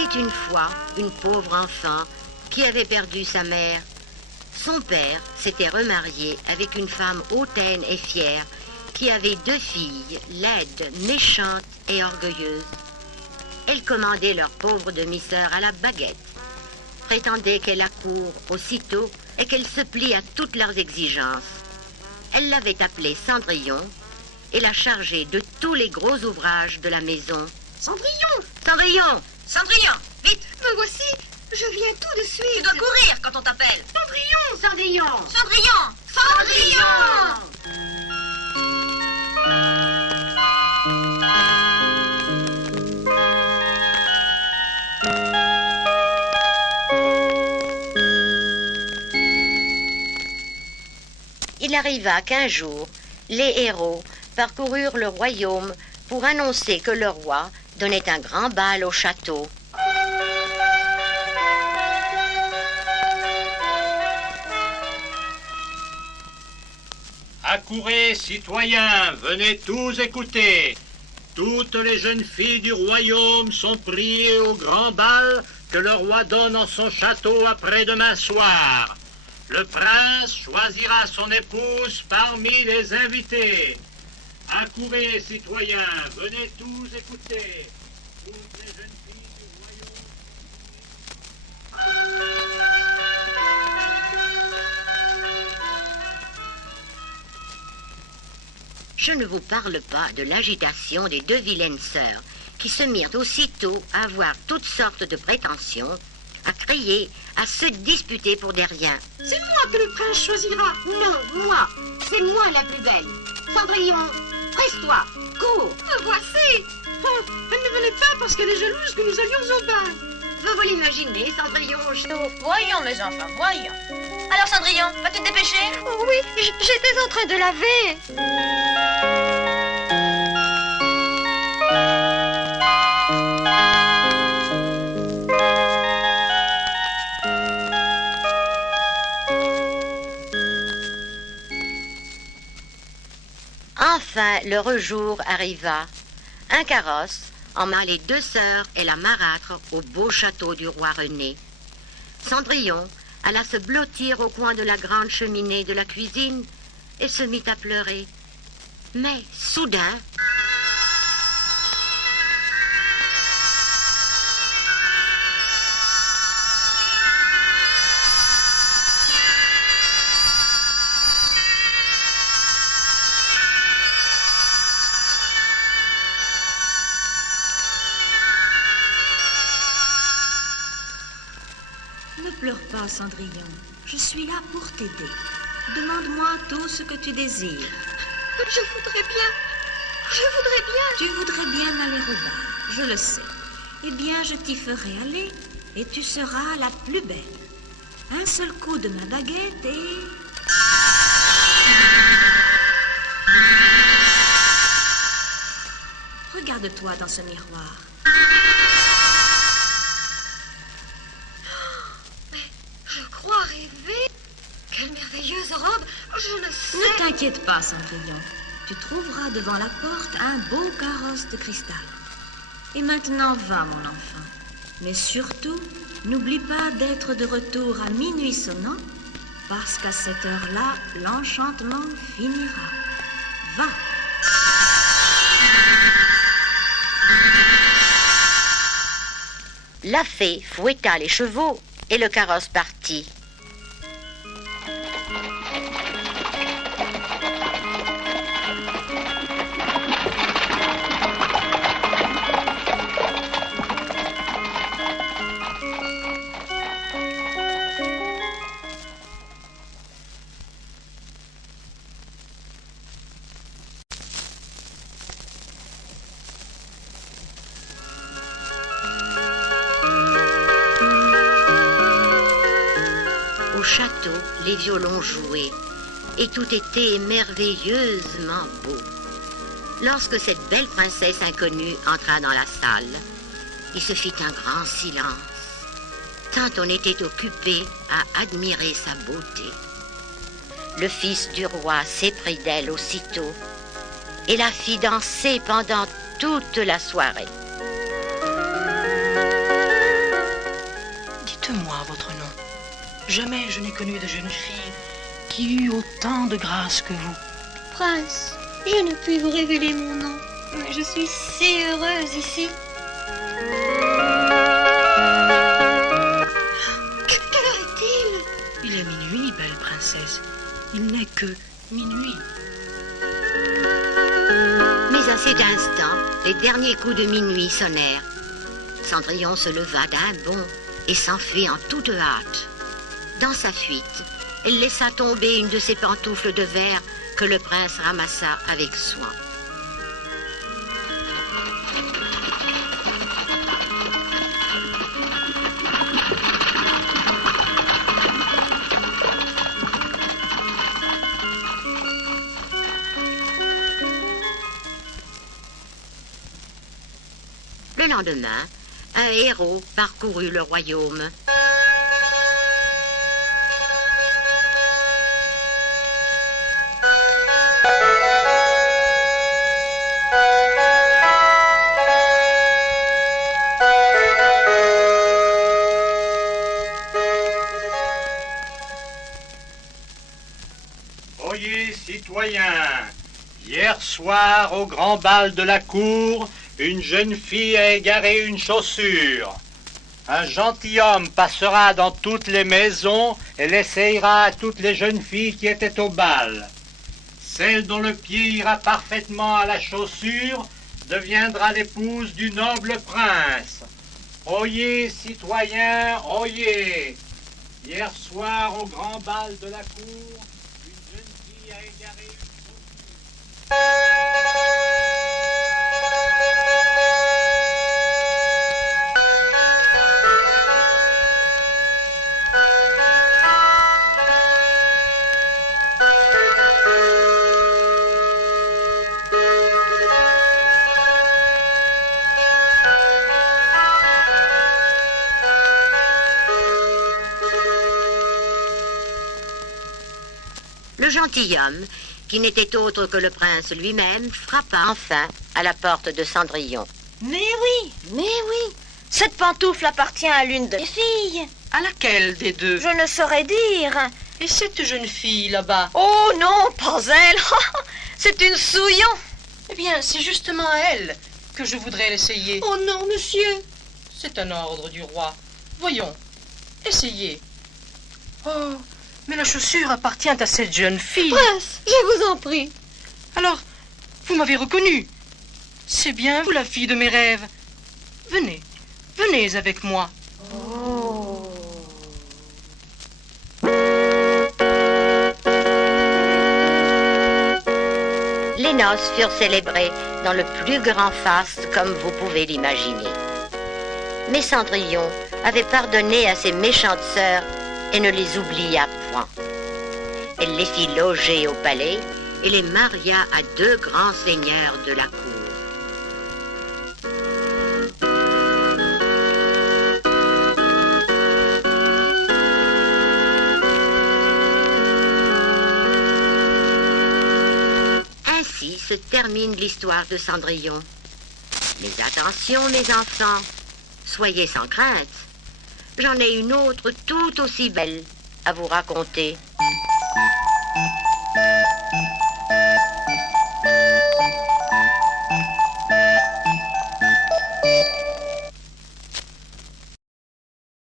était une fois une pauvre enfant qui avait perdu sa mère. Son père s'était remarié avec une femme hautaine et fière qui avait 2 filles, laides, méchantes et orgueilleuses. Elles commandaient leur pauvre demi-sœur à la baguette, prétendaient qu'elle accourt aussitôt et qu'elle se plie à toutes leurs exigences. Elle l'avait appelée Cendrillon et la chargeait de tous les gros ouvrages de la maison. Cendrillon! Cendrillon! Cendrillon! Vite! Me voici! Je viens tout de suite! Tu dois courir quand on t'appelle! Cendrillon! Cendrillon! Cendrillon! Cendrillon! Il arriva qu'un jour, les héros parcoururent le royaume pour annoncer que le roi donnait un grand bal au château. Accourez, citoyens, venez tous écouter. Toutes les jeunes filles du royaume sont priées au grand bal que le roi donne en son château après-demain soir. Le prince choisira son épouse parmi les invités. Accourez, citoyens, venez tous écouter. Toutes les jeunes filles du royaume... Je ne vous parle pas de l'agitation des 2 vilaines sœurs qui se mirent aussitôt à avoir toutes sortes de prétentions, à crier, à se disputer pour des riens. C'est moi que le prince choisira! Non, moi, c'est moi la plus belle. Cendrillon, presse-toi, cours. Me voici! Oh, elle ne venait pas parce qu'elle est jalouse que nous allions au bal. Vous l'imaginer, Cendrillon au chaud. Voyons, mes enfants, voyons. Alors, Cendrillon, vas-tu te dépêcher? Oh oui, j'étais en train de laver. Enfin, l'heureux jour arriva. Un carrosse emmena les 2 sœurs et la marâtre au beau château du roi René. Cendrillon alla se blottir au coin de la grande cheminée de la cuisine et se mit à pleurer. Mais soudain... Ne pleure pas, Cendrillon. Je suis là pour t'aider. Demande-moi tout ce que tu désires. Je voudrais bien. Tu voudrais bien aller au bal, je le sais. Eh bien, je t'y ferai aller et tu seras la plus belle. Un seul coup de ma baguette et... Regarde-toi dans ce miroir. Je crois rêver. Quelle merveilleuse robe. Je ne sais. Ne t'inquiète pas, Cendrillon. Tu trouveras devant la porte un beau carrosse de cristal. Et maintenant, va, mon enfant. Mais surtout, n'oublie pas d'être de retour à minuit sonnant, parce qu'à cette heure-là, l'enchantement finira. Va. La fée fouetta les chevaux et le carrosse partit. Au château, les violons jouaient, et tout était merveilleusement beau. Lorsque cette belle princesse inconnue entra dans la salle, il se fit un grand silence, tant on était occupé à admirer sa beauté. Le fils du roi s'éprit d'elle aussitôt, et la fit danser pendant toute la soirée. votre nom. Jamais je n'ai connu de jeune fille qui eut autant de grâce que vous. Prince, je ne puis vous révéler mon nom, mais je suis si heureuse ici. Quelle heure est-il? Il est minuit, belle princesse. Il n'est que minuit. Mais à cet instant, les derniers coups de minuit sonnèrent. Cendrillon se leva d'un bond et s'enfuit en toute hâte. Dans sa fuite, elle laissa tomber une de ses pantoufles de verre que le prince ramassa avec soin. Le lendemain, un héros parcourut le royaume. Oyez, citoyens, hier soir, au grand bal de la cour, une jeune fille a égaré une chaussure. Un gentilhomme passera dans toutes les maisons et l'essayera à toutes les jeunes filles qui étaient au bal. Celle dont le pied ira parfaitement à la chaussure deviendra l'épouse du noble prince. Oyez, citoyens, oyez. Hier soir, au grand bal de la cour, une jeune fille a égaré une chaussure. Le gentilhomme, qui n'était autre que le prince lui-même, frappa enfin à la porte de Cendrillon. Mais oui. Cette pantoufle appartient à l'une de mes filles. À laquelle des deux? Je ne saurais dire. Et cette jeune fille là-bas? Oh non, pas elle. C'est une souillon. Eh bien, c'est justement à elle que je voudrais l'essayer. Oh non, monsieur. C'est un ordre du roi. Voyons, essayez. Oh, mais la chaussure appartient à cette jeune fille. Prince, je vous en prie. Alors, vous m'avez reconnue. C'est bien vous la fille de mes rêves. Venez, venez avec moi. Les noces furent célébrées dans le plus grand faste comme vous pouvez l'imaginer. Mais Cendrillon avait pardonné à ses méchantes sœurs et ne les oublia point. Elle les fit loger au palais et les maria à deux grands seigneurs de la cour. Ainsi se termine l'histoire de Cendrillon. Mais attention, mes enfants, soyez sans crainte. J'en ai une autre tout aussi belle à vous raconter.